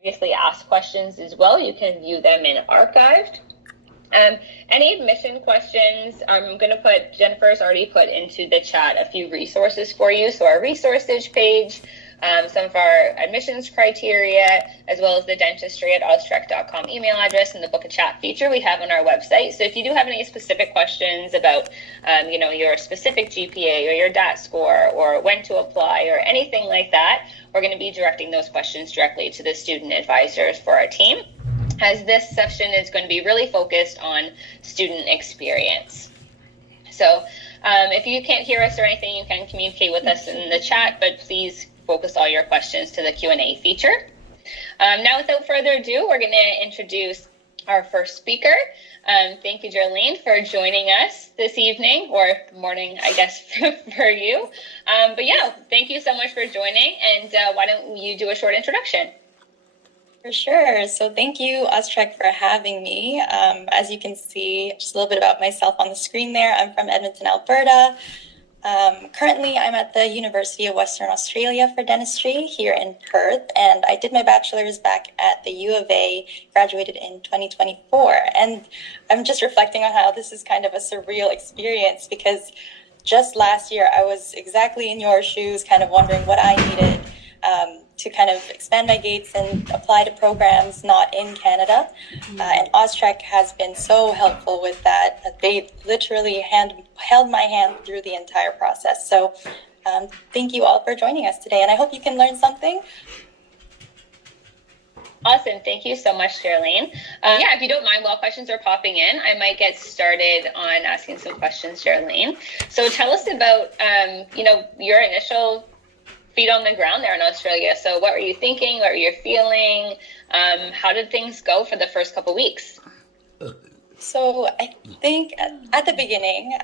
previously asked questions as well. You can view them in archived. Any admission questions, I'm going to put, Jennifer's already put into the chat a few resources for you. So our resources page, some of our admissions criteria, as well as the dentistry@austrec.com email address and the book a chat feature we have on our website. So if you do have any specific questions about, your specific GPA or your DAT score or when to apply or anything like that, we're going to be directing those questions directly to the student advisors for our team, as this session is going to be really focused on student experience. So if you can't hear us or anything, you can communicate with us in the chat, but please focus all your questions to the Q&A feature. Now, without further ado, we're going to introduce our first speaker. Thank you, Jolene, for joining us this evening, or morning, I guess, for you. But yeah, thank you so much for joining, and why don't you do a short introduction? For sure. So thank you, Austrec, for having me. As you can see, just a little bit about myself on the screen there. I'm from Edmonton, Alberta. Currently, I'm at the University of Western Australia for dentistry here in Perth, and I did my bachelor's back at the U of A, graduated in 2024. And I'm just reflecting on how this is kind of a surreal experience, because just last year I was exactly in your shoes, kind of wondering what I needed to kind of expand my gates and apply to programs not in Canada. And Austrec has been so helpful with that. They literally held my hand through the entire process. So thank you all for joining us today, and I hope you can learn something. Awesome. Thank you so much, Geraldine. Yeah, if you don't mind, while questions are popping in, I might get started on asking some questions, Geraldine. So tell us about, your initial feet on the ground there in Australia. So what were you thinking? What were you feeling? How did things go for the first couple weeks? So I think at the beginning,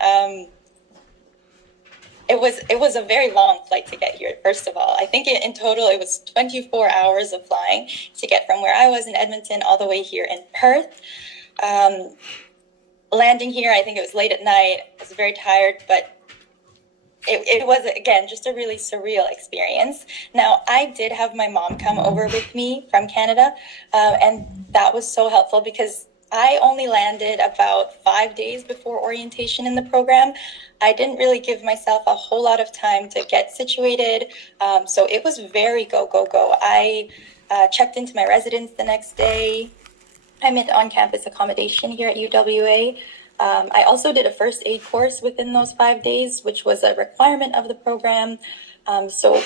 it was a very long flight to get here, first of all. I think in total it was 24 hours of flying to get from where I was in Edmonton all the way here in Perth. Landing here, I think it was late at night. I was very tired, but it was, again, just a really surreal experience. Now, I did have my mom come over with me from Canada, and that was so helpful because I only landed about 5 days before orientation in the program. I didn't really give myself a whole lot of time to get situated, so it was very go, go, go. I checked into my residence the next day. I'm in on-campus accommodation here at UWA. I also did a first aid course within those 5 days, which was a requirement of the program. So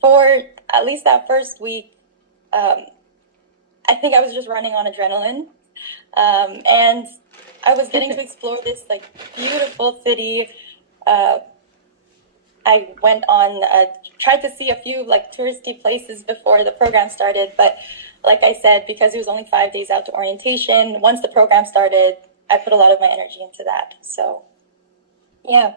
for at least that first week, I think I was just running on adrenaline. And I was getting to explore this beautiful city. I went on, tried to see a few touristy places before the program started. But like I said, because it was only 5 days out to orientation, once the program started, I put a lot of my energy into that. So, yeah.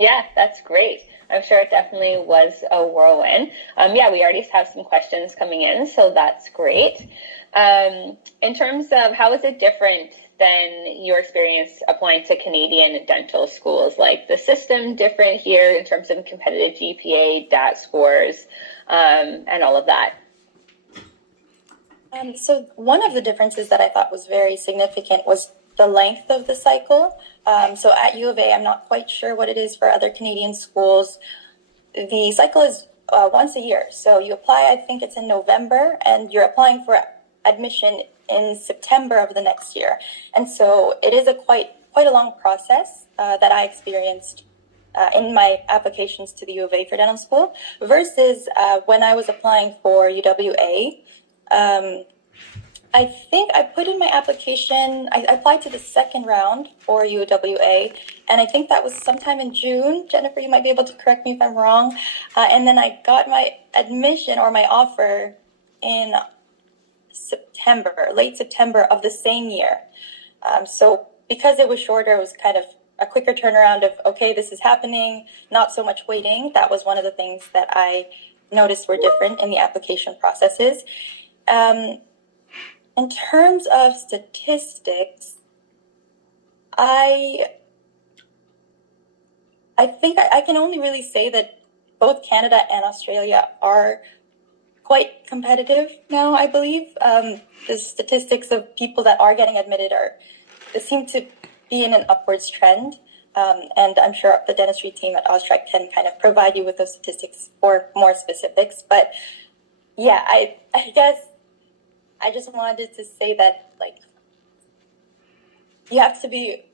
Yeah, that's great. I'm sure it definitely was a whirlwind. Yeah, we already have some questions coming in, so that's great. In terms of how is it different than your experience applying to Canadian dental schools? Like the system different here in terms of competitive GPA, DAT scores, and all of that? So one of the differences that I thought was very significant was the length of the cycle. So at U of A, I'm not quite sure what it is for other Canadian schools. The cycle is once a year. So you apply, I think it's in November, and you're applying for admission in September of the next year. And so it is a quite a long process that I experienced in my applications to the U of A for dental school versus when I was applying for UWA. I think I put in my application, I applied to the second round for UWA, and I think that was sometime in June. Jennifer, you might be able to correct me if I'm wrong. And then I got my admission or my offer in September, late September of the same year. So because it was shorter, it was kind of a quicker turnaround of, okay, this is happening, not so much waiting. That was one of the things that I noticed were different in the application processes. In terms of statistics, I think I can only really say that both Canada and Australia are quite competitive now, I believe. The statistics of people that are getting admitted seem to be in an upwards trend. And I'm sure the dentistry team at Austrec can kind of provide you with those statistics for more specifics. But yeah, I guess I just wanted to say that, like, you have to be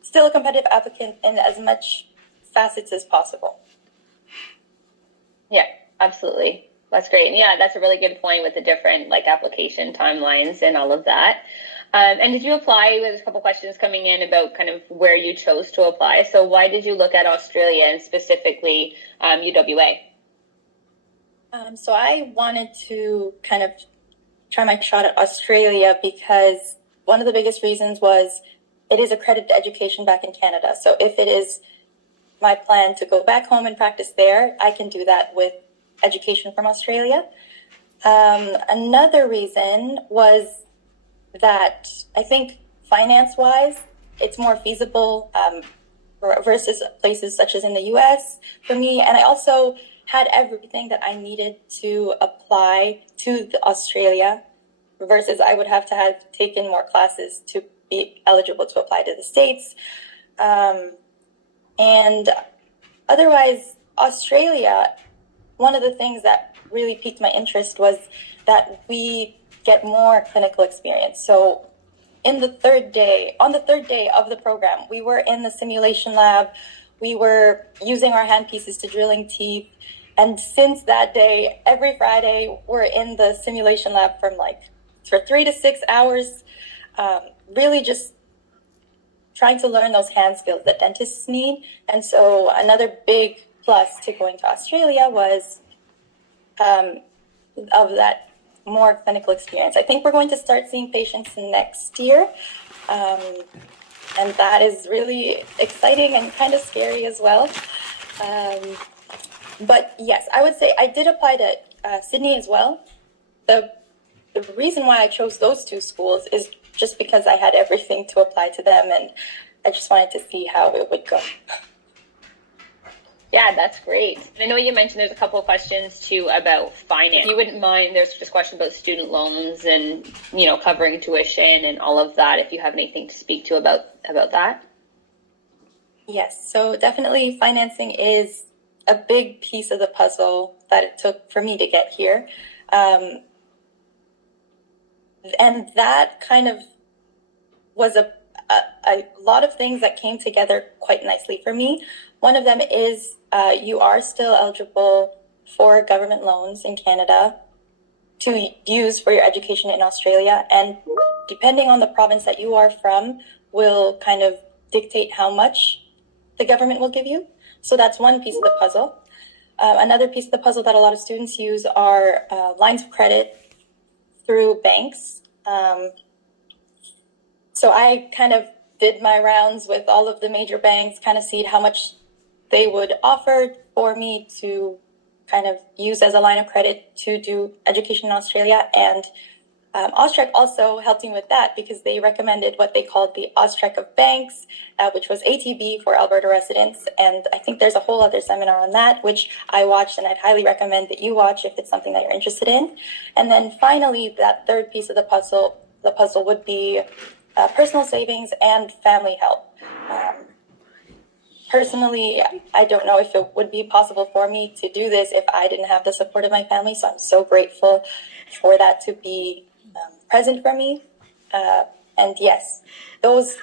still a competitive applicant in as much facets as possible. Yeah, absolutely. That's great. And yeah, that's a really good point with the different like application timelines and all of that. And did you apply? There's a couple questions coming in about kind of where you chose to apply. So why did you look at Australia and specifically UWA? So I wanted to kind of try my shot at Australia because one of the biggest reasons was it is accredited education back in Canada. So if it is my plan to go back home and practice there, I can do that with education from Australia. Another reason was that I think finance-wise, it's more feasible versus places such as in the US for me. And I also had everything that I needed to apply to Australia versus I would have to have taken more classes to be eligible to apply to the States. And otherwise, Australia, one of the things that really piqued my interest was that we get more clinical experience. So on the third day of the program, we were in the simulation lab. We were using our handpieces to drilling teeth. And since that day, every Friday, we're in the simulation lab for 3 to 6 hours, really just trying to learn those hand skills that dentists need. And so another big plus to going to Australia was of that more clinical experience. I think we're going to start seeing patients next year. And that is really exciting and kind of scary as well. But yes, I would say I did apply to Sydney as well. The reason why I chose those two schools is just because I had everything to apply to them, and I just wanted to see how it would go. Yeah, that's great. I know you mentioned there's a couple of questions too about finance. If you wouldn't mind, there's just a question about student loans and, covering tuition and all of that, if you have anything to speak to about that. Yes, so definitely financing is a big piece of the puzzle that it took for me to get here. And that kind of was a lot of things that came together quite nicely for me. One of them is you are still eligible for government loans in Canada to use for your education in Australia. And depending on the province that you are from will kind of dictate how much the government will give you. So that's one piece of the puzzle. Another piece of the puzzle that a lot of students use are lines of credit through banks. So I kind of did my rounds with all of the major banks, kind of see how much they would offer for me to kind of use as a line of credit to do education in Australia. And Austrec also helped me with that because they recommended what they called the Austrec of Banks, which was ATB for Alberta residents. And I think there's a whole other seminar on that, which I watched, and I'd highly recommend that you watch if it's something that you're interested in. And then finally, that third piece of the puzzle would be personal savings and family help. Personally, I don't know if it would be possible for me to do this if I didn't have the support of my family. So I'm so grateful for that to be present for me. And yes, those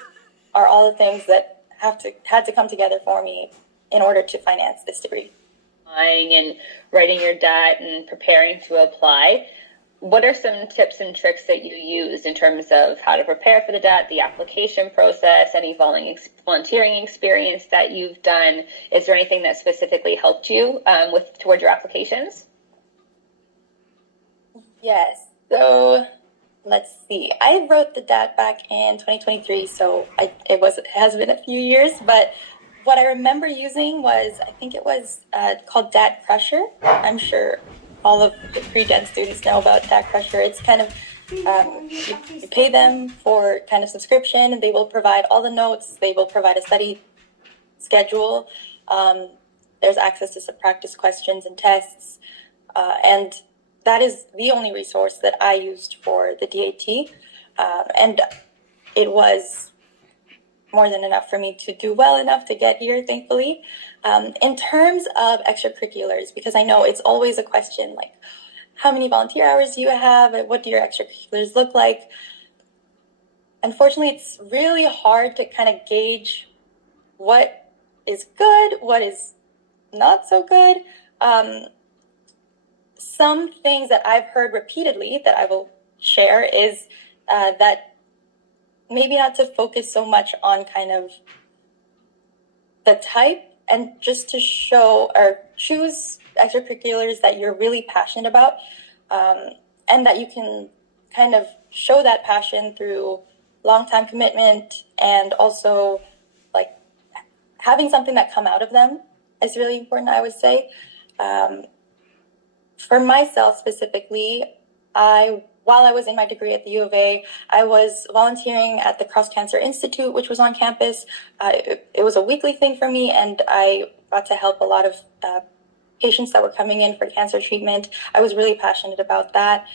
are all the things that had to come together for me in order to finance this degree. And writing your DAT and preparing to apply. What are some tips and tricks that you use in terms of how to prepare for the DAT, the application process, any volunteering experience that you've done? Is there anything that specifically helped you towards your applications? Yes. So let's see. I wrote the DAT back in 2023, so it has been a few years, but what I remember using was, I think it was called DAT Crusher. I'm sure all of the pre-dent students know about DAT Crusher. It's kind of, you pay them for kind of subscription, and they will provide all the notes. They will provide a study schedule. There's access to some practice questions and tests. And that is the only resource that I used for the DAT. And it was more than enough for me to do well enough to get here, thankfully. In terms of extracurriculars, because I know it's always a question, like, how many volunteer hours do you have? What do your extracurriculars look like? Unfortunately, it's really hard to kind of gauge what is good, what is not so good. Some things that I've heard repeatedly that I will share is that maybe not to focus so much on kind of the type, and just to show or choose extracurriculars that you're really passionate about, and that you can kind of show that passion through long-time commitment, and also like having something that come out of them is really important, I would say. For myself specifically, while I was in my degree at the U of A, I was volunteering at the Cross Cancer Institute, which was on campus. It was a weekly thing for me, and I got to help a lot of patients that were coming in for cancer treatment. I was really passionate about that.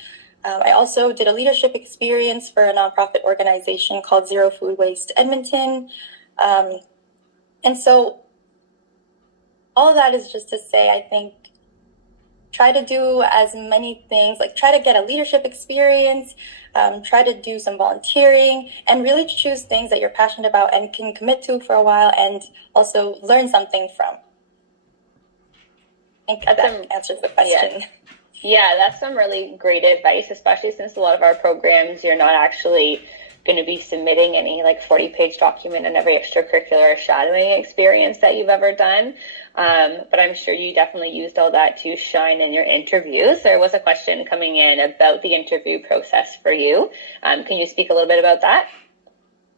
I also did a leadership experience for a nonprofit organization called Zero Food Waste Edmonton. And so all of that is just to say, I think, try to do as many things, like try to get a leadership experience, try to do some volunteering, and really choose things that you're passionate about and can commit to for a while, and also learn something from. I think that answers the question. Yeah, that's some really great advice, especially since a lot of our programs, you're not actually going to be submitting any like 40-page document on every extracurricular shadowing experience that you've ever done. But I'm sure you definitely used all that to shine in your interviews. There was a question coming in about the interview process for you. Can you speak a little bit about that?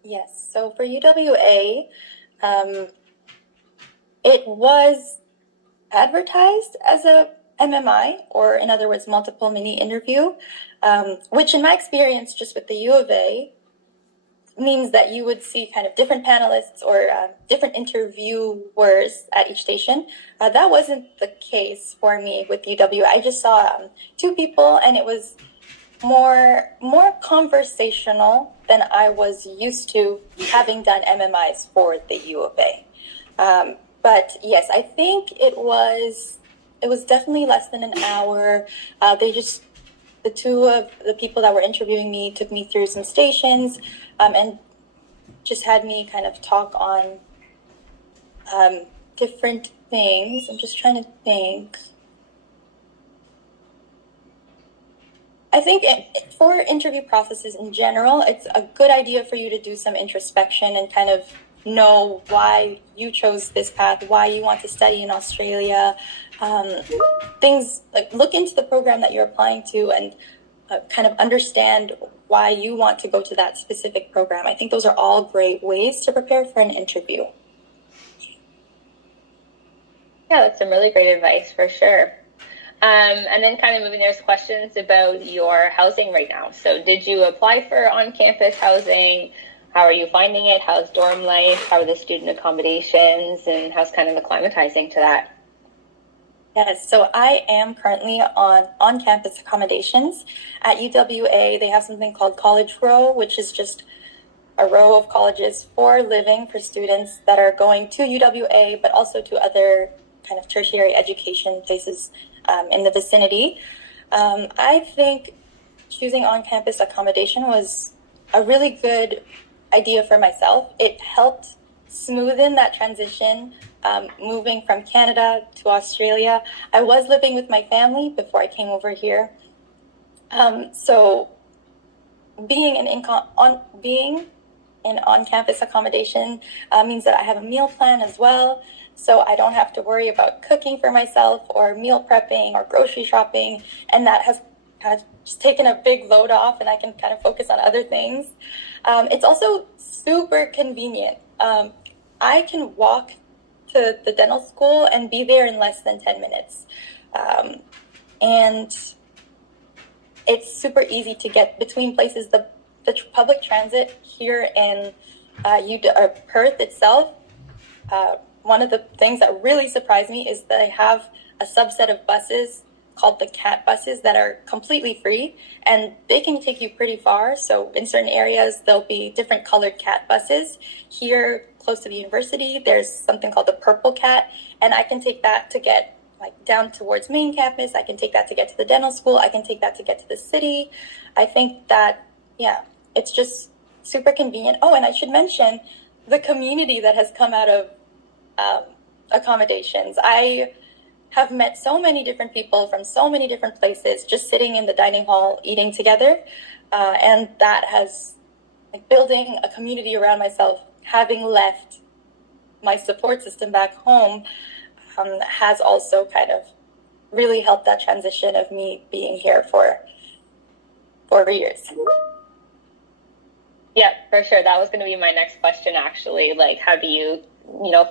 Yes. So for UWA, it was advertised as a MMI, or in other words, multiple mini interview, which in my experience just with the U of A means that you would see kind of different panelists or different interviewers at each station. That wasn't the case for me with UW. I just saw two people, and it was more conversational than I was used to having done MMIs for the U of A. But yes, I think it was definitely less than an hour. The two of the people that were interviewing me took me through some stations, and just had me kind of talk on different things. I'm just trying to think. I think for interview processes in general, it's a good idea for you to do some introspection and kind of know why you chose this path, why you want to study in Australia. Things like look into the program that you're applying to, and kind of understand why you want to go to that specific program. I think those are all great ways to prepare for an interview. Yeah, that's some really great advice for sure. And then kind of moving, there's questions about your housing right now. So did you apply for on-campus housing? How are you finding it? How's dorm life? How are the student accommodations? And how's kind of acclimatizing to that? Yes, so I am currently on-campus accommodations. At UWA, they have something called College Row, which is just a row of colleges for living for students that are going to UWA, but also to other kind of tertiary education places in the vicinity. I think choosing on-campus accommodation was a really good idea for myself. It helped smoothen that transition, moving from Canada to Australia. I was living with my family before I came over here. So being in on-campus accommodation means that I have a meal plan as well. So I don't have to worry about cooking for myself or meal prepping or grocery shopping. And that has kind of just taken a big load off, and I can kind of focus on other things. It's also super convenient. I can walk to the dental school and be there in less than 10 minutes. And it's super easy to get between places. The public transit here in Perth itself, one of the things that really surprised me is that I have a subset of buses called the CAT buses that are completely free, and they can take you pretty far. So in certain areas, there'll be different colored CAT buses. Here, close to the university, there's something called the purple CAT, and I can take that to get like down towards main campus. I can take that to get to the dental school. I can take that to get to the city. I think that, yeah, it's just super convenient. Oh, and I should mention the community that has come out of accommodations. I have met so many different people from so many different places just sitting in the dining hall eating together, and that has, like, building a community around myself, having left my support system back home, has also kind of really helped that transition of me being here for 4 years. Yeah, for sure. That was going to be my next question, actually. Like, how do you,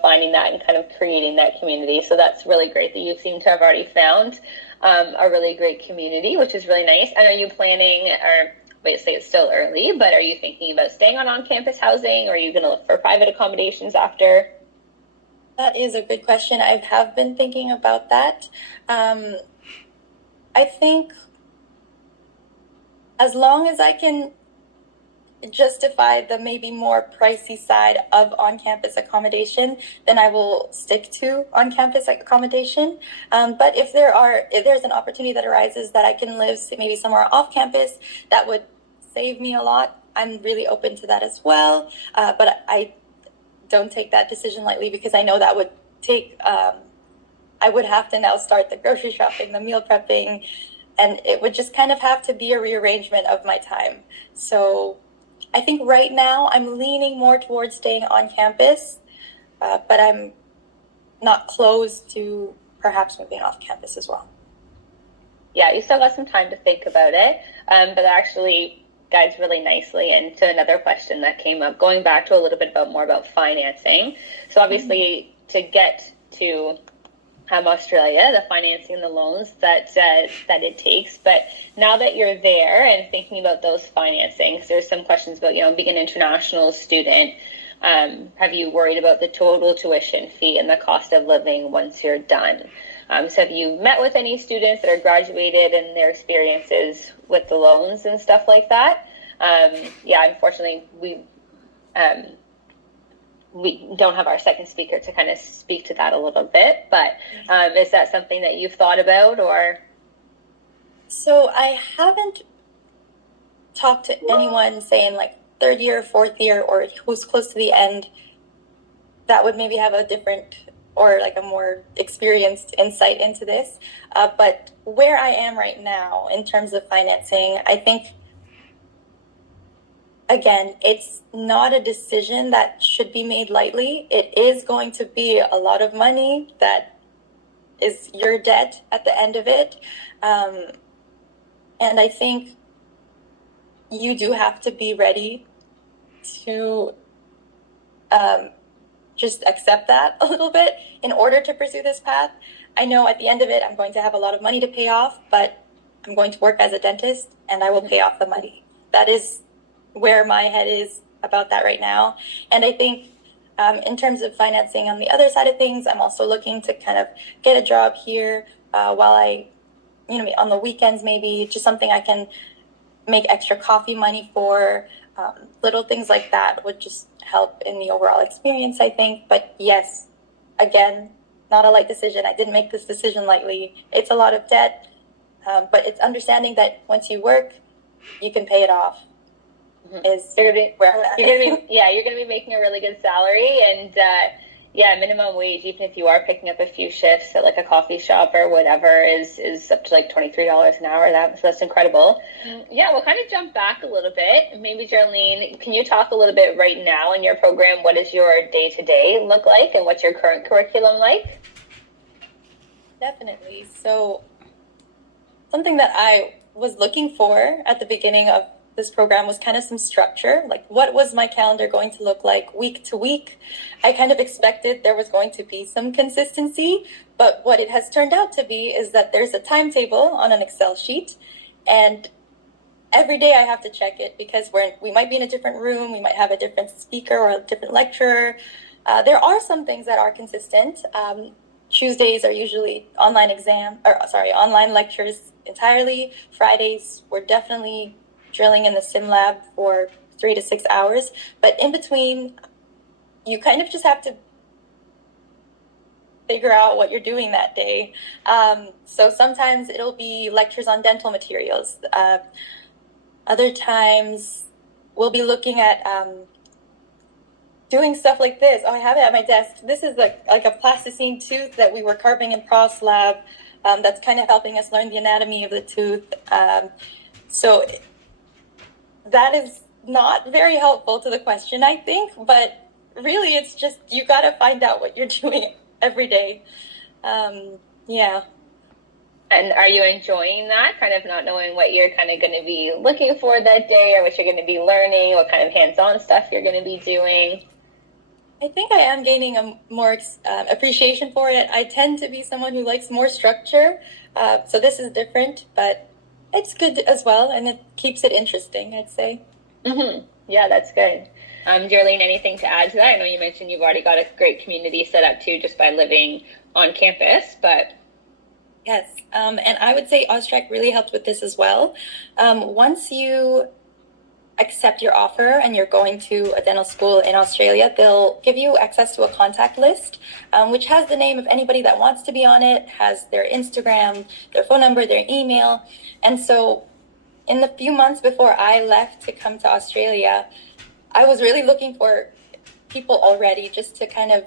finding that and kind of creating that community? So that's really great that you seem to have already found a really great community, which is really nice. And are you planning, or obviously it's still early, but are you thinking about staying on-campus housing, or are you going to look for private accommodations after? That is a good question. I have been thinking about that. I think as long as I can justify the maybe more pricey side of on-campus accommodation, then I will stick to on-campus accommodation. But if there's an opportunity that arises that I can live maybe somewhere off-campus that would save me a lot, I'm really open to that as well. But I don't take that decision lightly, because I know that would take, I would have to now start the grocery shopping, the meal prepping, and it would just kind of have to be a rearrangement of my time. So I think right now I'm leaning more towards staying on campus, but I'm not closed to perhaps moving off campus as well. Yeah, you still got some time to think about it, but that actually guides really nicely into another question that came up, going back to a little bit more about financing. So obviously, to get to Australia, the financing and the loans that it takes. But now that you're there and thinking about those financings, there's some questions about, being an international student. Have you worried about the total tuition fee and the cost of living once you're done? So have you met with any students that are graduated and their experiences with the loans and stuff like that? Unfortunately, we don't have our second speaker to kind of speak to that a little bit, but is that something that you've thought about, or? So I haven't talked to anyone saying like third year, fourth year, or who's close to the end that would maybe have a different or like a more experienced insight into this. But where I am right now in terms of financing, I think, again, it's not a decision that should be made lightly. It is going to be a lot of money that is your debt at the end of it. And I think you do have to be ready to just accept that a little bit in order to pursue this path. I know at the end of it, I'm going to have a lot of money to pay off, but I'm going to work as a dentist and I will pay off the money. That is where my head is about that right now. And I think in terms of financing on the other side of things, I'm also looking to kind of get a job here while I, on the weekends, maybe just something I can make extra coffee money for. Little things like that would just help in the overall experience, I think. But yes, again, not a light decision. I didn't make this decision lightly. It's a lot of debt, but it's understanding that once you work, you can pay it off. You're gonna be making a really good salary, and minimum wage, even if you are picking up a few shifts at like a coffee shop or whatever, is up to like $23 an hour. That's incredible. We'll kind of jump back a little bit. Maybe Jarlene, can you talk a little bit right now in your program? What does your day-to-day look like, and what's your current curriculum like? Definitely. So something that I was looking for at the beginning of this program was kind of some structure, like what was my calendar going to look like week to week. I kind of expected there was going to be some consistency, but what it has turned out to be is that there's a timetable on an Excel sheet, and every day I have to check it because we might be in a different room, we might have a different speaker or a different lecturer. There are some things that are consistent. Tuesdays are usually online lectures entirely. Fridays, we're definitely drilling in the sim lab for 3 to 6 hours. But in between, you kind of just have to figure out what you're doing that day. So sometimes it'll be lectures on dental materials. Other times we'll be looking at doing stuff like this. Oh, I have it at my desk. This is like a plasticine tooth that we were carving in Prof's lab. That's kind of helping us learn the anatomy of the tooth. So that is not very helpful to the question, I think, but really it's just, you got to find out what you're doing every day. Yeah. And are you enjoying that, kind of not knowing what you're kind of going to be looking for that day, or what you're going to be learning, what kind of hands-on stuff you're going to be doing? I think I am gaining a more appreciation for it. I tend to be someone who likes more structure, so this is different, but it's good as well, and it keeps it interesting, I'd say. Mm-hmm. Yeah, that's good. Geraldine, anything to add to that? I know you mentioned you've already got a great community set up too, just by living on campus, but... Yes, and I would say Austrac really helped with this as well. Once you accept your offer and you're going to a dental school in Australia, they'll give you access to a contact list, which has the name of anybody that wants to be on it, has their Instagram, their phone number, their email. And so in the few months before I left to come to Australia, I was really looking for people already, just to kind of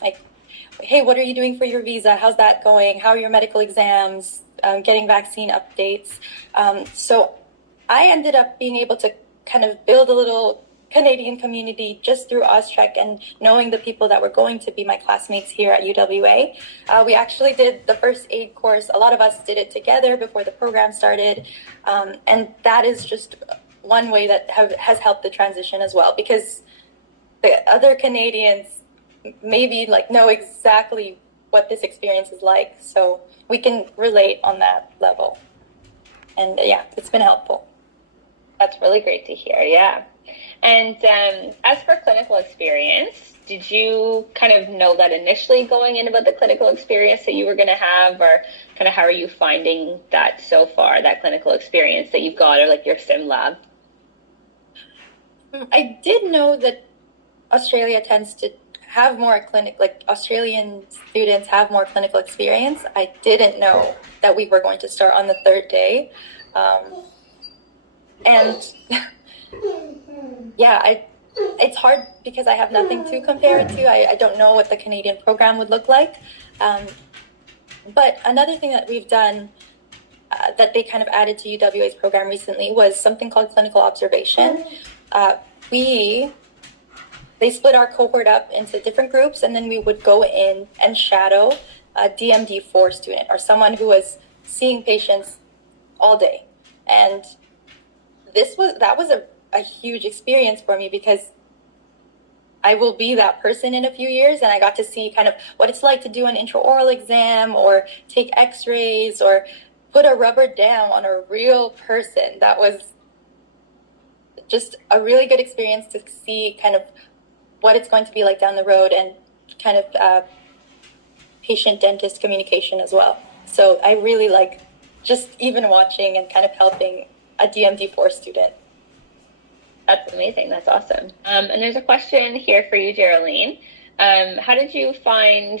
like, hey, what are you doing for your visa? How's that going? How are your medical exams? Getting vaccine updates. So I ended up being able to kind of build a little Canadian community just through Austrac and knowing the people that were going to be my classmates here at UWA. We actually did the first aid course. A lot of us did it together before the program started. And that is just one way that has helped the transition as well, because the other Canadians maybe like know exactly what this experience is like. So we can relate on that level. And yeah, it's been helpful. That's really great to hear, yeah. And as for clinical experience, did you kind of know that initially going in about the clinical experience that you were going to have, or kind of how are you finding that so far, that clinical experience that you've got, or like your sim lab? I did know that Australia tends to have more Australian students have more clinical experience. I didn't know that we were going to start on the third day. And yeah, it's hard because I have nothing to compare it to. I don't know what the Canadian program would look like. But another thing that we've done that they kind of added to UWA's program recently was something called clinical observation. They split our cohort up into different groups, and then we would go in and shadow a DMD4 student, or someone who was seeing patients all day. And that was a huge experience for me, because I will be that person in a few years, and I got to see kind of what it's like to do an intraoral exam or take x-rays or put a rubber dam on a real person. That was just a really good experience to see kind of what it's going to be like down the road, and kind of patient-dentist communication as well. So I really like just even watching and kind of helping a DMD4 student. That's amazing. That's awesome. And there's a question here for you, Geraldine. How did you find,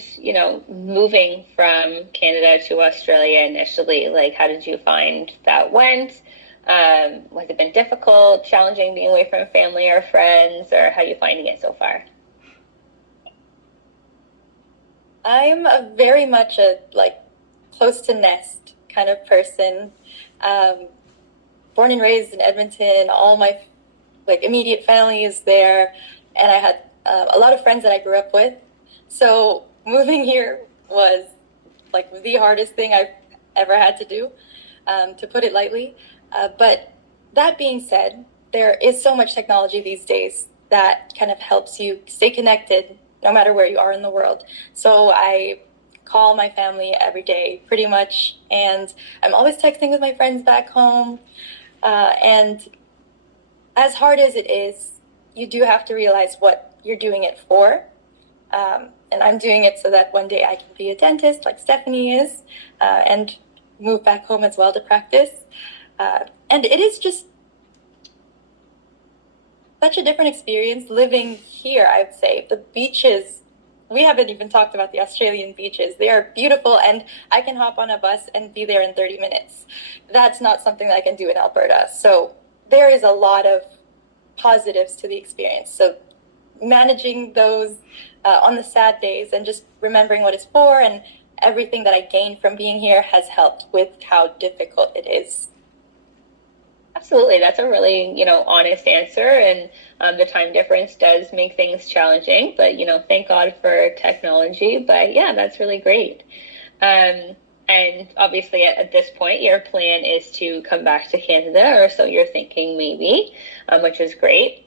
moving from Canada to Australia initially? Like, how did you find that went? Has it been difficult, challenging being away from family or friends, or how are you finding it so far? I'm very much a close to nest kind of person. Born and raised in Edmonton, all my immediate family is there, and I had a lot of friends that I grew up with. So moving here was the hardest thing I've ever had to do, to put it lightly. But that being said, there is so much technology these days that kind of helps you stay connected no matter where you are in the world. So I call my family every day pretty much, and I'm always texting with my friends back home. And as hard as it is, you do have to realize what you're doing it for. and I'm doing it so that one day I can be a dentist like Stephanie is, and move back home as well to practice. And it is just such a different experience living here, I would say. The beaches, we haven't even talked about the Australian beaches. They are beautiful, and I can hop on a bus and be there in 30 minutes. That's not something that I can do in Alberta. So there is a lot of positives to the experience. So managing those on the sad days and just remembering what it's for and everything that I gained from being here has helped with how difficult it is. Absolutely. That's a really, honest answer. And the time difference does make things challenging, but, thank God for technology. But yeah, that's really great. And obviously at this point, your plan is to come back to Canada, or so you're thinking maybe, which is great.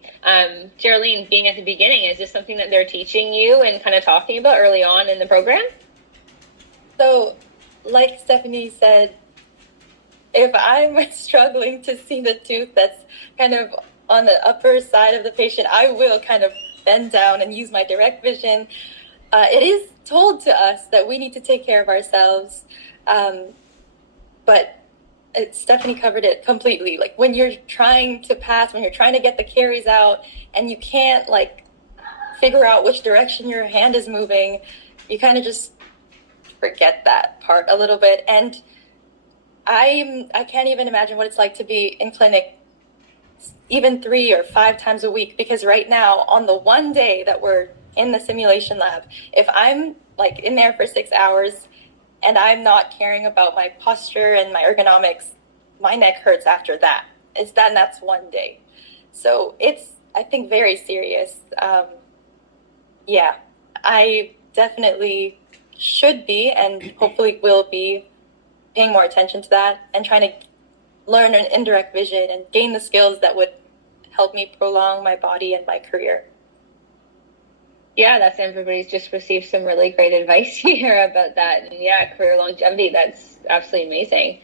Geraldine, being at the beginning, is this something that they're teaching you and kind of talking about early on in the program? So like Stephanie said, if I'm struggling to see the tooth that's kind of on the upper side of the patient, I will kind of bend down and use my direct vision. It is told to us that we need to take care of ourselves, but Stephanie covered it completely. Like when you're trying to pass, when you're trying to get the caries out and you can't figure out which direction your hand is moving, you kind of just forget that part a little bit. And I can't even imagine what it's like to be in clinic even 3 or 5 times a week, because right now on the one day that we're in the simulation lab, if I'm in there for 6 hours and I'm not caring about my posture and my ergonomics, my neck hurts after that. That's one day. So it's, I think, very serious. Yeah, I definitely should be and hopefully will be paying more attention to that and trying to learn an indirect vision and gain the skills that would help me prolong my body and my career. Yeah, everybody's just received some really great advice here about that. And yeah, career longevity, that's absolutely amazing.